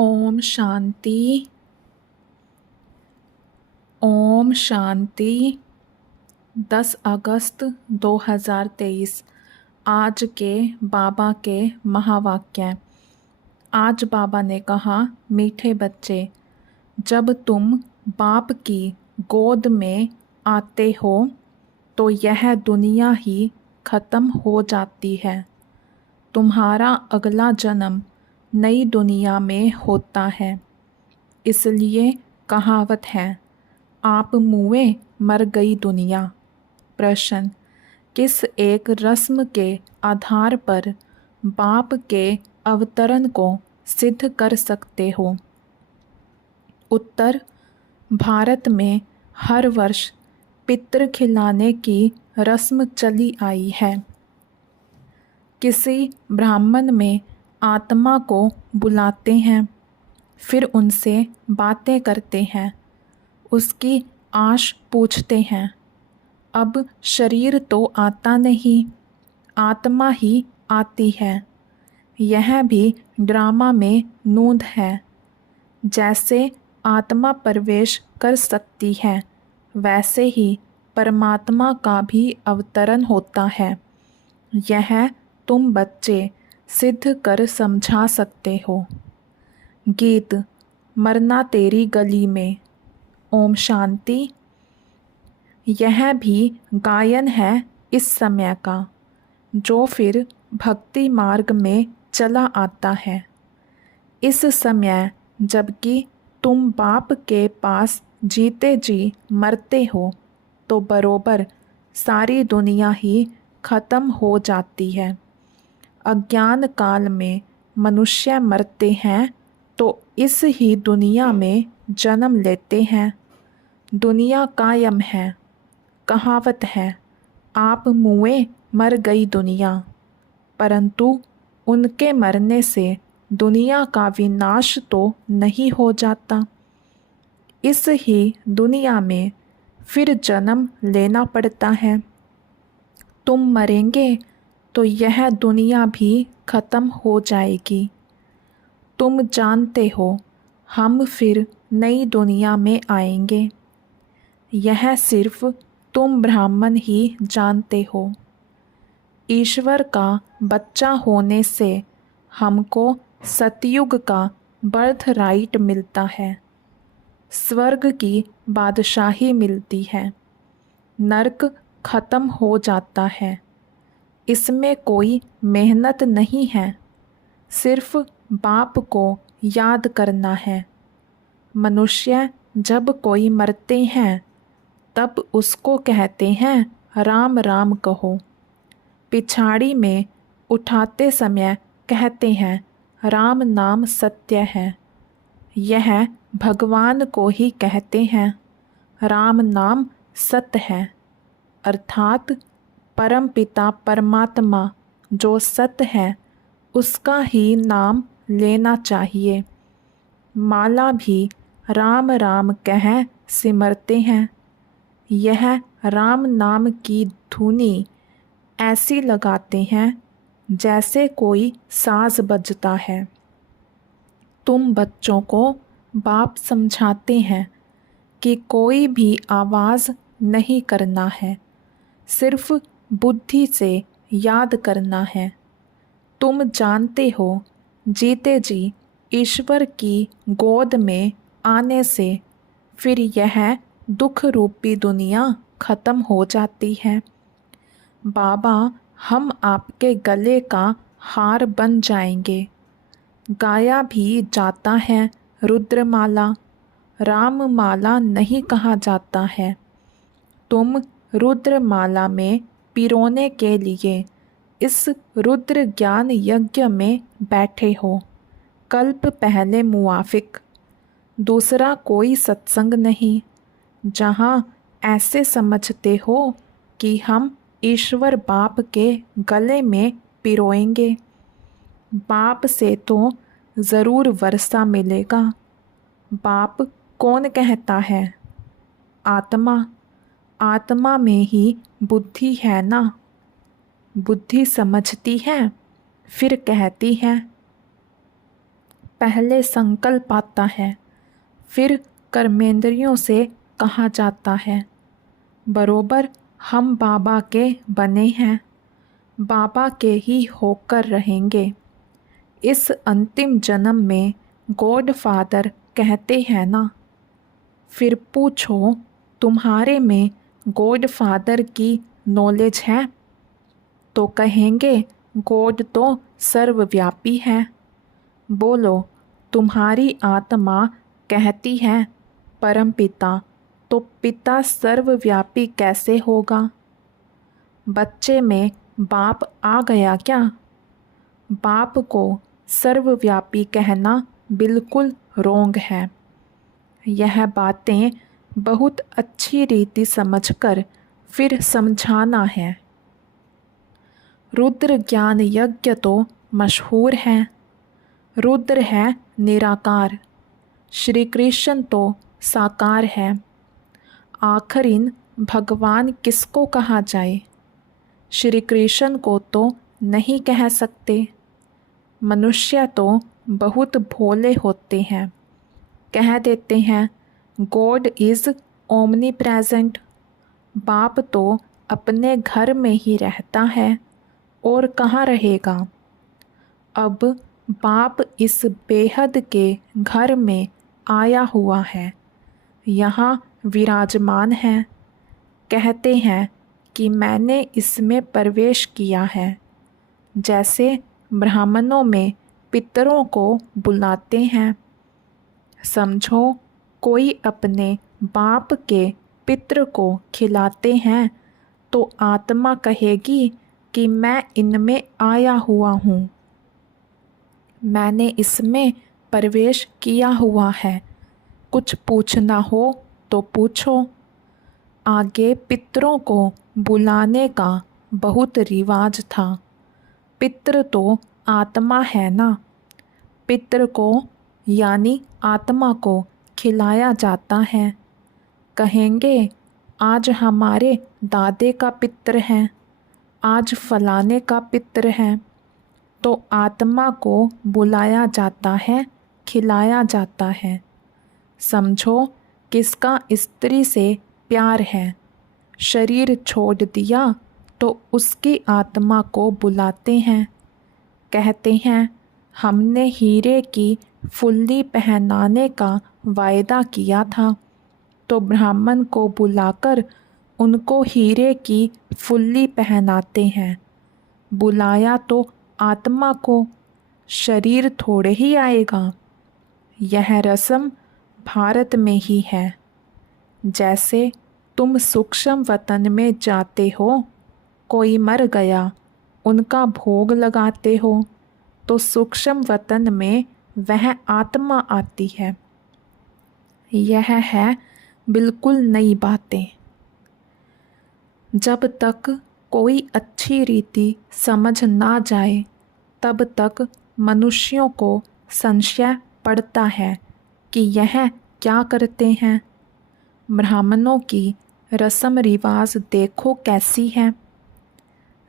ओम शांति। ओम शांति। 10 अगस्त 2023। आज के बाबा के महावाक्य। आज बाबा ने कहा, मीठे बच्चे, जब तुम बाप की गोद में आते हो तो यह दुनिया ही खत्म हो जाती है। तुम्हारा अगला जन्म नई दुनिया में होता है। इसलिए कहावत है, आप मुए मर गई दुनिया। प्रश्न, किस एक रस्म के आधार पर बाप के अवतरण को सिद्ध कर सकते हो? उत्तर, भारत में हर वर्ष पितृ खिलाने की रस्म चली आई है। किसी ब्राह्मण में आत्मा को बुलाते हैं, फिर उनसे बातें करते हैं, उसकी आश पूछते हैं। अब शरीर तो आता नहीं, आत्मा ही आती है। यह भी ड्रामा में नूंद है। जैसे आत्मा प्रवेश कर सकती है, वैसे ही परमात्मा का भी अवतरण होता है। यह तुम बच्चे सिद्ध कर समझा सकते हो। गीत, मरना तेरी गली में। ओम शांति। यह भी गायन है इस समय का, जो फिर भक्ति मार्ग में चला आता है। इस समय जबकि तुम बाप के पास जीते जी मरते हो, तो बरोबर सारी दुनिया ही खत्म हो जाती है। अज्ञान काल में मनुष्य मरते हैं तो इस ही दुनिया में जन्म लेते हैं। दुनिया कायम है। कहावत है, आप मुए मर गई दुनिया। परंतु उनके मरने से दुनिया का विनाश तो नहीं हो जाता। इस ही दुनिया में फिर जन्म लेना पड़ता है। तुम मरेंगे तो यह दुनिया भी खत्म हो जाएगी। तुम जानते हो, हम फिर नई दुनिया में आएंगे। यह सिर्फ तुम ब्राह्मण ही जानते हो। ईश्वर का बच्चा होने से हमको सतयुग का बर्थ राइट मिलता है। स्वर्ग की बादशाही मिलती है। नरक खत्म हो जाता है। इसमें कोई मेहनत नहीं है, सिर्फ बाप को याद करना है। मनुष्य जब कोई मरते हैं, तब उसको कहते हैं राम राम कहो। पिछाड़ी में उठाते समय कहते हैं राम नाम सत्य है। यह भगवान को ही कहते हैं राम नाम सत्य है, अर्थात परम पिता परमात्मा जो सत्य है, उसका ही नाम लेना चाहिए। माला भी राम राम कह सिमरते हैं। यह राम नाम की धुनी ऐसी लगाते हैं जैसे कोई साज बजता है। तुम बच्चों को बाप समझाते हैं कि कोई भी आवाज़ नहीं करना है, सिर्फ बुद्धि से याद करना है। तुम जानते हो, जीते जी ईश्वर की गोद में आने से फिर यह दुख रूपी दुनिया खत्म हो जाती है। बाबा, हम आपके गले का हार बन जाएंगे। गाया भी जाता है रुद्रमाला, राममाला नहीं कहा जाता है। तुम रुद्रमाला में पिरोने के लिए इस रुद्र ज्ञान यज्ञ में बैठे हो, कल्प पहले मुआफिक। दूसरा कोई सत्संग नहीं, जहाँ ऐसे समझते हो कि हम ईश्वर बाप के गले में पिरोएंगे। बाप से तो ज़रूर वर्षा मिलेगा। बाप कौन कहता है? आत्मा। आत्मा में ही बुद्धि है ना। बुद्धि समझती है, फिर कहती है पहले संकल्प आता है, फिर कर्मेंद्रियों से कहा जाता है, बरोबर हम बाबा के बने हैं, बाबा के ही होकर रहेंगे। इस अंतिम जन्म में गॉड फादर कहते हैं ना। फिर पूछो तुम्हारे में गॉड फादर की नॉलेज है? तो कहेंगे गॉड तो सर्वव्यापी है। बोलो तुम्हारी आत्मा कहती है परमपिता, तो पिता सर्वव्यापी कैसे होगा? बच्चे में बाप आ गया क्या? बाप को सर्वव्यापी कहना बिल्कुल रोंग है। यह बातें बहुत अच्छी रीति समझकर फिर समझाना है। रुद्र ज्ञान यज्ञ तो मशहूर है। रुद्र है निराकार, श्री कृष्ण तो साकार है। आखिर भगवान किसको कहा जाए? श्री कृष्ण को तो नहीं कह सकते। मनुष्य तो बहुत भोले होते हैं, कह देते हैं गॉड इज़ ओमनी प्रेजेंट। बाप तो अपने घर में ही रहता है और कहाँ रहेगा। अब बाप इस बेहद के घर में आया हुआ है, यहाँ विराजमान है। कहते हैं कि मैंने इसमें प्रवेश किया है। जैसे ब्राह्मणों में पितरों को बुलाते हैं। समझो कोई अपने बाप के पितर को खिलाते हैं तो आत्मा कहेगी कि मैं इनमें आया हुआ हूँ, मैंने इसमें प्रवेश किया हुआ है। कुछ पूछना हो तो पूछो। आगे पितरों को बुलाने का बहुत रिवाज था। पितृ तो आत्मा है ना। पितृ को यानी आत्मा को खिलाया जाता है। कहेंगे आज हमारे दादे का पितृ है, आज फलाने का पितृ है, तो आत्मा को बुलाया जाता है, खिलाया जाता है। समझो किसका स्त्री से प्यार है, शरीर छोड़ दिया तो उसकी आत्मा को बुलाते हैं। कहते हैं हमने हीरे की फुल्ली पहनाने का वायदा किया था, तो ब्राह्मण को बुलाकर उनको हीरे की फुल्ली पहनाते हैं। बुलाया तो आत्मा को, शरीर थोड़े ही आएगा। यह रस्म भारत में ही है। जैसे तुम सूक्ष्म वतन में जाते हो, कोई मर गया, उनका भोग लगाते हो, तो सूक्ष्म वतन में वह आत्मा आती है। यह है बिल्कुल नई बातें। जब तक कोई अच्छी रीति समझ ना जाए तब तक मनुष्यों को संशय पड़ता है कि यह क्या करते हैं। ब्राह्मणों की रस्म रिवाज देखो कैसी है।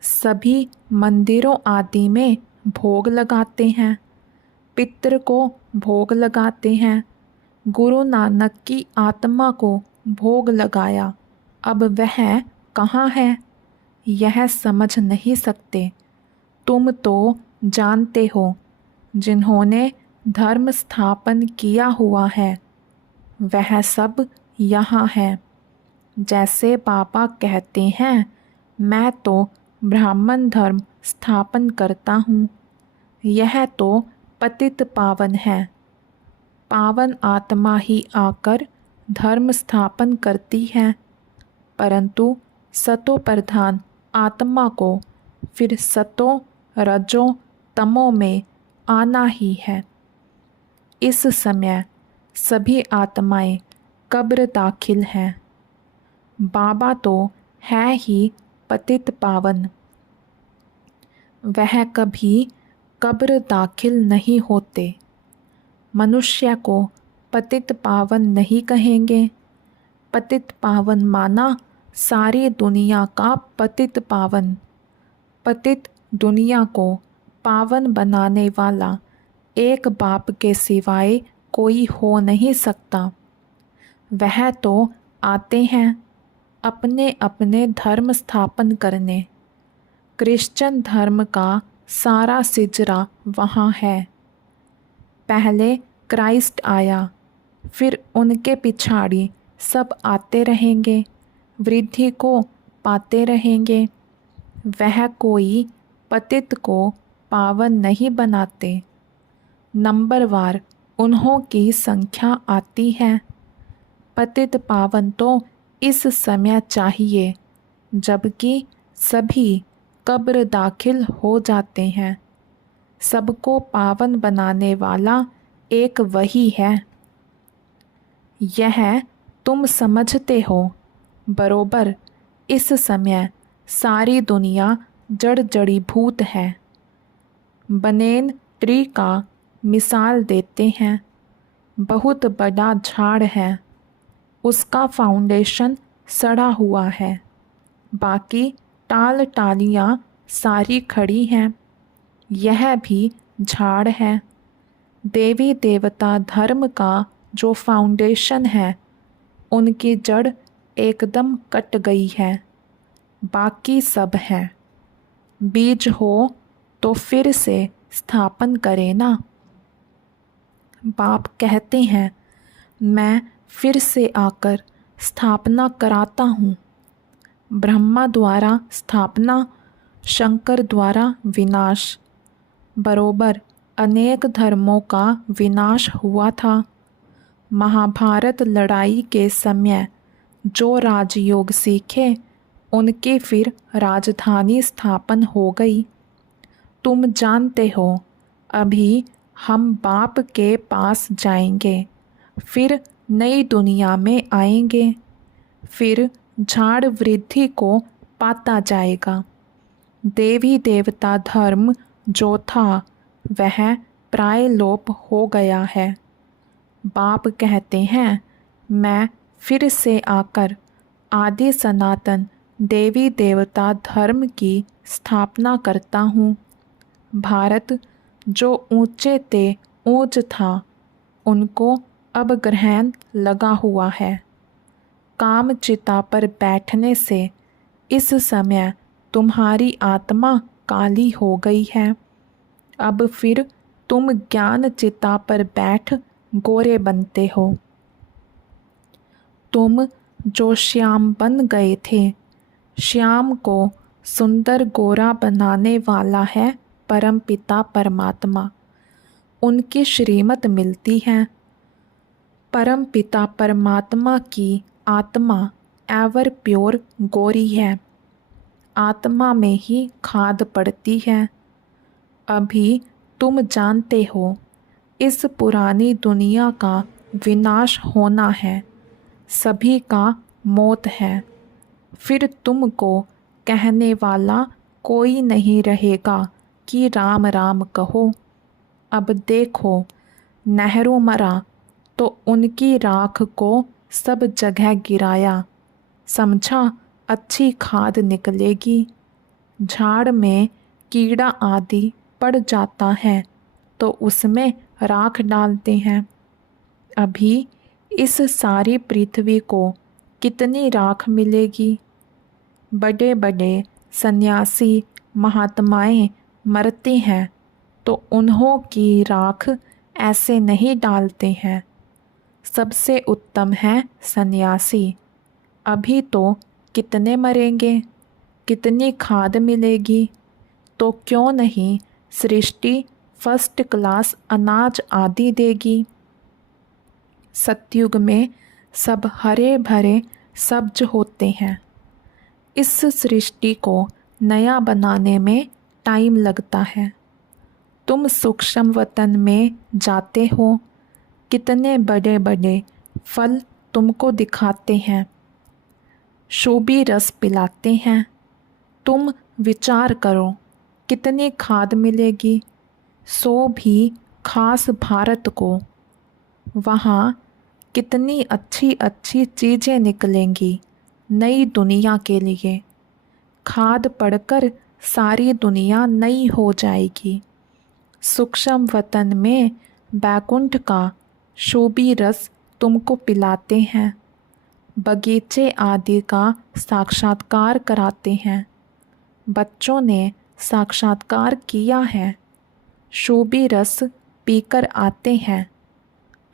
सभी मंदिरों आदि में भोग लगाते हैं, पितृ को भोग लगाते हैं। गुरु नानक की आत्मा को भोग लगाया, अब वह कहाँ है यह समझ नहीं सकते। तुम तो जानते हो जिन्होंने धर्म स्थापन किया हुआ है वह सब यहाँ है। जैसे बाबा कहते हैं मैं तो ब्राह्मण धर्म स्थापन करता हूँ, यह तो पतित पावन है। पावन आत्मा ही आकर धर्म स्थापन करती है, परंतु सतो प्रधान आत्मा को फिर सतो रजो तमो में आना ही है। इस समय सभी आत्माएं कब्र दाखिल हैं। बाबा तो है ही पतित पावन, वह कभी कब्र दाखिल नहीं होते। मनुष्य को पतित पावन नहीं कहेंगे। पतित पावन माना सारी दुनिया का पतित पावन। पतित दुनिया को पावन बनाने वाला एक बाप के सिवाय कोई हो नहीं सकता। वह तो आते हैं अपने अपने धर्म स्थापन करने। क्रिश्चियन धर्म का सारा सिजरा वहाँ है। पहले क्राइस्ट आया, फिर उनके पिछाड़ी सब आते रहेंगे, वृद्धि को पाते रहेंगे। वह कोई पतित को पावन नहीं बनाते। नंबरवार उन्हों की संख्या आती है। पतित पावन तो इस समय चाहिए, जबकि सभी कब्र दाखिल हो जाते हैं। सबको पावन बनाने वाला एक वही है। यह तुम समझते हो। बरोबर इस समय सारी दुनिया जड़ जड़ीभूत है। बनेन ट्री का मिसाल देते हैं। बहुत बड़ा झाड़ है, उसका फाउंडेशन सड़ा हुआ है, बाकी टाल टालियाँ सारी खड़ी हैं। यह भी झाड़ है। देवी देवता धर्म का जो फाउंडेशन है, उनकी जड़ एकदम कट गई है, बाकी सब है। बीज हो तो फिर से स्थापन करे ना। बाप कहते हैं, मैं फिर से आकर स्थापना कराता हूँ। ब्रह्मा द्वारा स्थापना, शंकर द्वारा विनाश। बरोबर अनेक धर्मों का विनाश हुआ था। महाभारत लड़ाई के समय जो राजयोग सीखे, उनके फिर राजधानी स्थापन हो गई। तुम जानते हो, अभी हम बाप के पास जाएंगे, फिर नई दुनिया में आएंगे। फिर झाड़ वृद्धि को पाता जाएगा। देवी देवता धर्म जो था, वह प्राय लोप हो गया है। बाप कहते हैं, मैं फिर से आकर आदि सनातन देवी देवता धर्म की स्थापना करता हूँ। भारत जो ऊंचे ते ऊंच था, उनको अब ग्रहण लगा हुआ है। काम चिता पर बैठने से इस समय तुम्हारी आत्मा काली हो गई है। अब फिर तुम ज्ञान चिता पर बैठ गोरे बनते हो। तुम जो श्याम बन गए थे, श्याम को सुंदर गोरा बनाने वाला है परमपिता परमात्मा। उनकी श्रीमत मिलती है। परमपिता परमात्मा की आत्मा एवर प्योर गोरी है। आत्मा में ही खाद पड़ती है। अभी तुम जानते हो, इस पुरानी दुनिया का विनाश होना है, सभी का मौत है। फिर तुमको कहने वाला कोई नहीं रहेगा कि राम राम कहो। अब देखो, नेहरू मरा तो उनकी राख को सब जगह गिराया। समझा, अच्छी खाद निकलेगी। झाड़ में कीड़ा आदि पड़ जाता है तो उसमें राख डालते हैं। अभी इस सारी पृथ्वी को कितनी राख मिलेगी? बड़े बड़े सन्यासी महात्माएं मरते हैं तो उन्हों की राख ऐसे नहीं डालते हैं। सबसे उत्तम है सन्यासी। अभी तो कितने मरेंगे, कितनी खाद मिलेगी? तो क्यों नहीं सृष्टि फर्स्ट क्लास अनाज आदि देगी। सतयुग में सब हरे भरे सब्ज होते हैं। इस सृष्टि को नया बनाने में टाइम लगता है। तुम सूक्ष्म वतन में जाते हो, कितने बड़े बड़े फल तुमको दिखाते हैं, शोभी रस पिलाते हैं। तुम विचार करो, कितनी खाद मिलेगी, सो भी खास भारत को। वहाँ कितनी अच्छी अच्छी चीज़ें निकलेंगी नई दुनिया के लिए। खाद पड़कर सारी दुनिया नई हो जाएगी। सूक्ष्म वतन में बैकुंठ का शोभी रस तुमको पिलाते हैं, बगीचे आदि का साक्षात्कार कराते हैं। बच्चों ने साक्षात्कार किया है, शोभी रस पीकर आते हैं।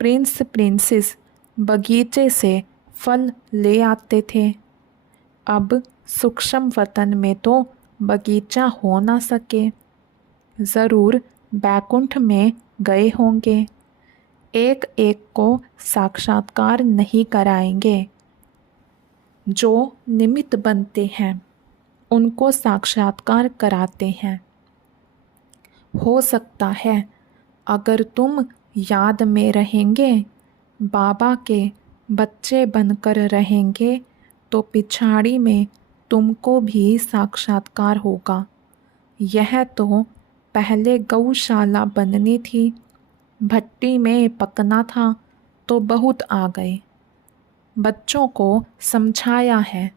प्रिंस प्रिंसेस बगीचे से फल ले आते थे। अब सूक्ष्म वतन में तो बगीचा हो ना सके, ज़रूर बैकुंठ में गए होंगे। एक एक को साक्षात्कार नहीं कराएंगे, जो निमित्त बनते हैं उनको साक्षात्कार कराते हैं। हो सकता है अगर तुम याद में रहेंगे, बाबा के बच्चे बनकर रहेंगे, तो पिछाड़ी में तुमको भी साक्षात्कार होगा। यह तो पहले गौशाला बननी थी, भट्टी में पकना था तो बहुत आ गए। बच्चों को समझाया है,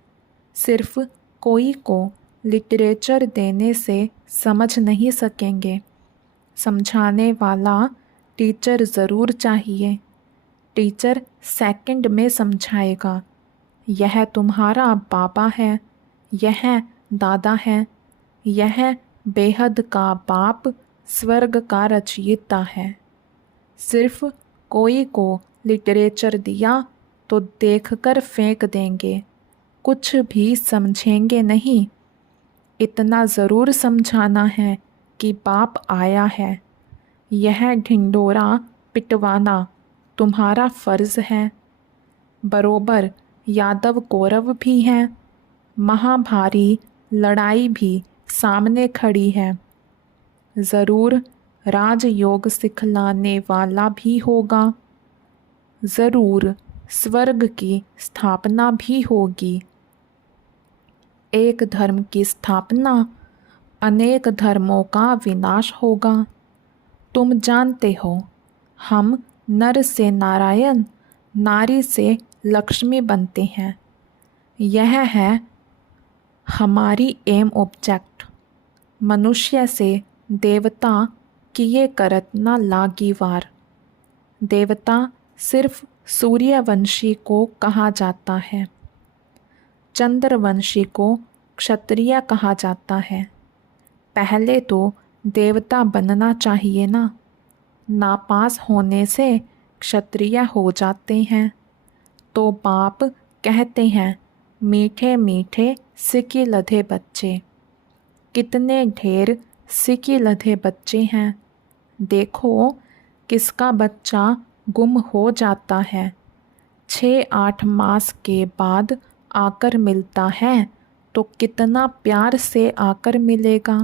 सिर्फ कोई को लिटरेचर देने से समझ नहीं सकेंगे। समझाने वाला टीचर ज़रूर चाहिए। टीचर सेकंड में समझाएगा, यह तुम्हारा बाबा है, यह दादा है, यह बेहद का बाप स्वर्ग का रचयिता है। सिर्फ कोई को लिटरेचर दिया तो देखकर फेंक देंगे, कुछ भी समझेंगे नहीं। इतना ज़रूर समझाना है कि बाप आया है। यह ढिंडोरा पिटवाना तुम्हारा फ़र्ज़ है। बरोबर यादव कौरव भी हैं, महाभारी लड़ाई भी सामने खड़ी है। ज़रूर राजयोग सिखलाने वाला भी होगा, ज़रूर स्वर्ग की स्थापना भी होगी। एक धर्म की स्थापना, अनेक धर्मों का विनाश होगा। तुम जानते हो, हम नर से नारायण, नारी से लक्ष्मी बनते हैं। यह है हमारी एम ऑब्जेक्ट। मनुष्य से देवता किए करत न लागी वार। देवता सिर्फ सूर्यवंशी को कहा जाता है, चंद्रवंशी को क्षत्रिय कहा जाता है। पहले तो देवता बनना चाहिए ना, नापास होने से क्षत्रिय हो जाते हैं। तो बाप कहते हैं, मीठे मीठे सिकी लधे बच्चे। कितने ढेर सिकी लधे बच्चे हैं। देखो किसका बच्चा गुम हो जाता है, 6-8 मास के बाद आकर मिलता है तो कितना प्यार से आकर मिलेगा।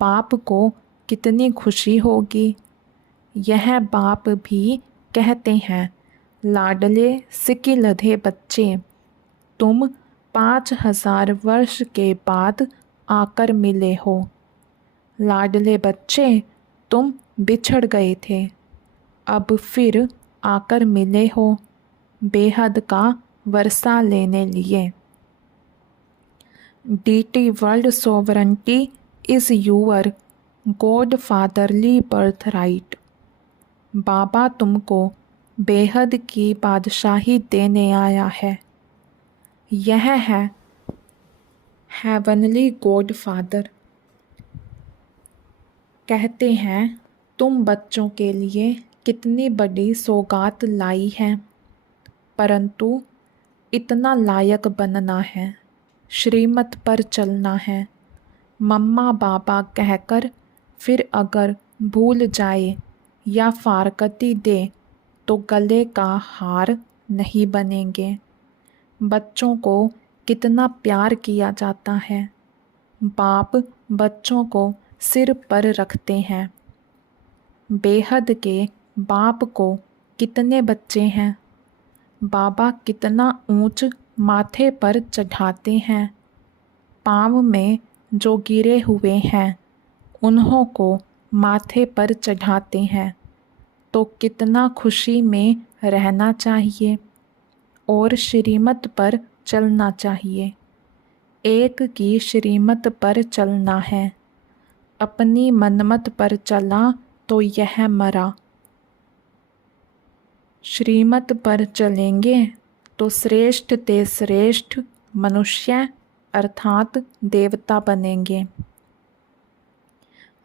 बाप को कितनी खुशी होगी। यह बाप भी कहते हैं, लाडले सिकी लधे बच्चे, तुम 5000 वर्ष के बाद आकर मिले हो। लाडले बच्चे, तुम बिछड़ गए थे, अब फिर आकर मिले हो बेहद का वर्षा लेने लिए। डीटी world sovereignty is your godfatherly birthright. बाबा तुमको बेहद की बादशाही देने आया है। यह है हेवनली गॉड फादर। कहते हैं, तुम बच्चों के लिए कितनी बड़ी सौगात लाई है, परंतु इतना लायक बनना है, श्रीमत पर चलना है। मम्मा बाबा कहकर फिर अगर भूल जाए या फारकती दे तो गले का हार नहीं बनेंगे। बच्चों को कितना प्यार किया जाता है। बाप बच्चों को सिर पर रखते हैं। बेहद के बाप को कितने बच्चे हैं। बाबा कितना ऊंच माथे पर चढ़ाते हैं। पाँव में जो गिरे हुए हैं उन्हों को माथे पर चढ़ाते हैं। तो कितना खुशी में रहना चाहिए और श्रीमत पर चलना चाहिए। एक की श्रीमत पर चलना है अपनी मनमत पर चला तो यह मरा। श्रीमत पर चलेंगे तो श्रेष्ठ ते श्रेष्ठ मनुष्य अर्थात देवता बनेंगे।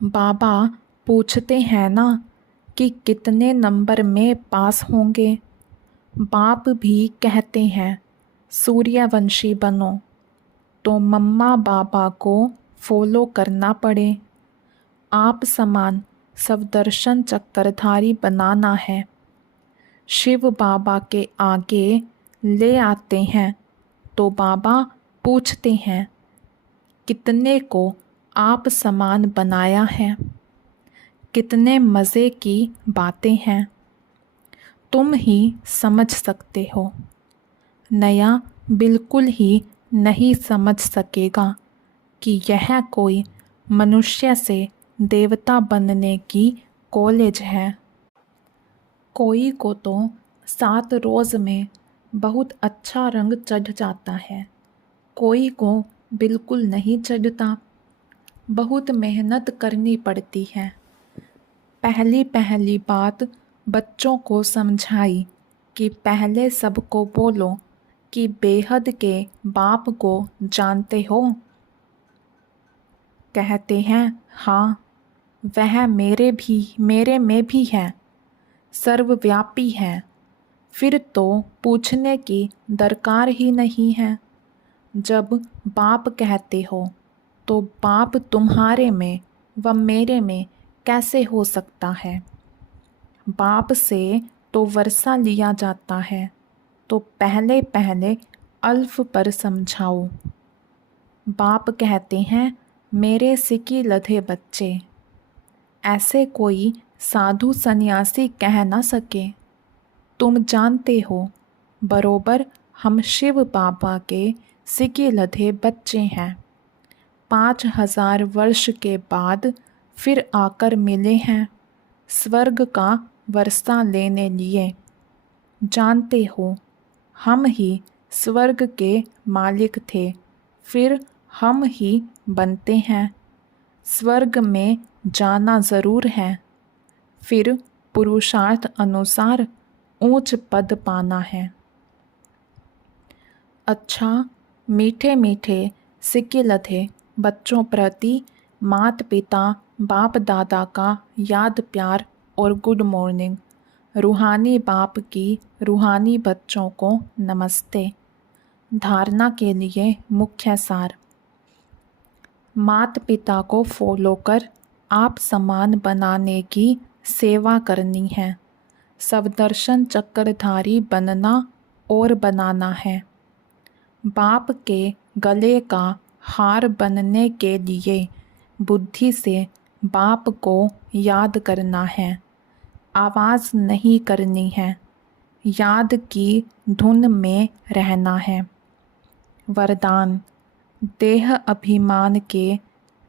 बाबा पूछते हैं ना कि कितने नंबर में पास होंगे। बाप भी कहते हैं सूर्यवंशी बनो, तो मम्मा बाबा को फॉलो करना पड़े। आप समान सवदर्शन चक्रधारी बनाना है। शिव बाबा के आगे ले आते हैं तो बाबा पूछते हैं कितने को आप समान बनाया है। कितने मज़े की बातें हैं, तुम ही समझ सकते हो। नया बिल्कुल ही नहीं समझ सकेगा कि यह कोई मनुष्य से देवता बनने की कॉलेज है। कोई को तो 7 रोज़ में बहुत अच्छा रंग चढ़ जाता है, कोई को बिल्कुल नहीं चढ़ता। बहुत मेहनत करनी पड़ती है। पहली पहली बात बच्चों को समझाई कि पहले सबको बोलो कि बेहद के बाप को जानते हो। कहते हैं हाँ, वह मेरे में भी है, सर्वव्यापी है। फिर तो पूछने की दरकार ही नहीं है। जब बाप कहते हो तो बाप तुम्हारे में व मेरे में कैसे हो सकता है। बाप से तो वर्षा लिया जाता है, तो पहले पहले अल्फ पर समझाओ। बाप कहते हैं मेरे सिकी लधे बच्चे, ऐसे कोई साधु सन्यासी कह ना सके। तुम जानते हो बरोबर हम शिव बाबा के सिके लधे बच्चे हैं। 5000 वर्ष के बाद फिर आकर मिले हैं स्वर्ग का वर्षा लेने लिए। जानते हो हम ही स्वर्ग के मालिक थे, फिर हम ही बनते हैं। स्वर्ग में जाना ज़रूर है, फिर पुरुषार्थ अनुसार ऊंच पद पाना है। अच्छा, मीठे मीठे सिक्के लधे बच्चों प्रति माता पिता बाप दादा का याद प्यार और गुड मॉर्निंग। रूहानी बाप की रूहानी बच्चों को नमस्ते। धारणा के लिए मुख्य सार। माता पिता को फॉलो कर आप समान बनाने की सेवा करनी है। सवदर्शन चक्रधारी बनना और बनाना है। बाप के गले का हार बनने के लिए बुद्धि से बाप को याद करना है, आवाज़ नहीं करनी है, याद की धुन में रहना है। वरदान। देह अभिमान के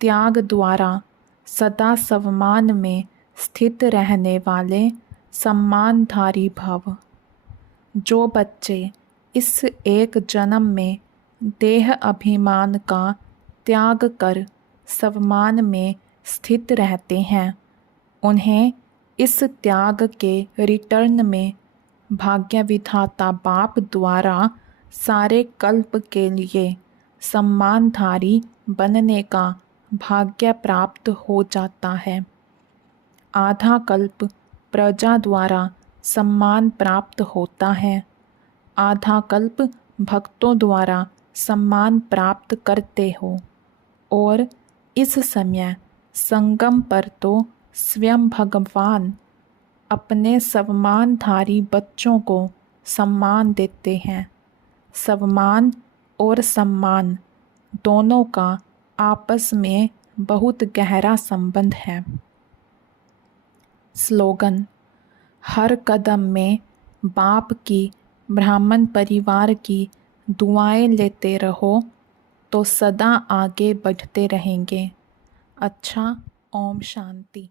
त्याग द्वारा सदा सम्मान में स्थित रहने वाले सम्मानधारी भव। जो बच्चे इस एक जन्म में देह अभिमान का त्याग कर सम्मान में स्थित रहते हैं, उन्हें इस त्याग के रिटर्न में भाग्य विधाता बाप द्वारा सारे कल्प के लिए सम्मानधारी बनने का भाग्य प्राप्त हो जाता है। आधा कल्प प्रजा द्वारा सम्मान प्राप्त होता है, आधा कल्प भक्तों द्वारा सम्मान प्राप्त करते हो, और इस समय संगम पर तो स्वयं भगवान अपने सम्मानधारी बच्चों को सम्मान देते हैं। सम्मान और सम्मान दोनों का आपस में बहुत गहरा संबंध है। स्लोगन। हर कदम में बाप की ब्राह्मण परिवार की दुआएं लेते रहो तो सदा आगे बढ़ते रहेंगे। अच्छा, ओम शांति।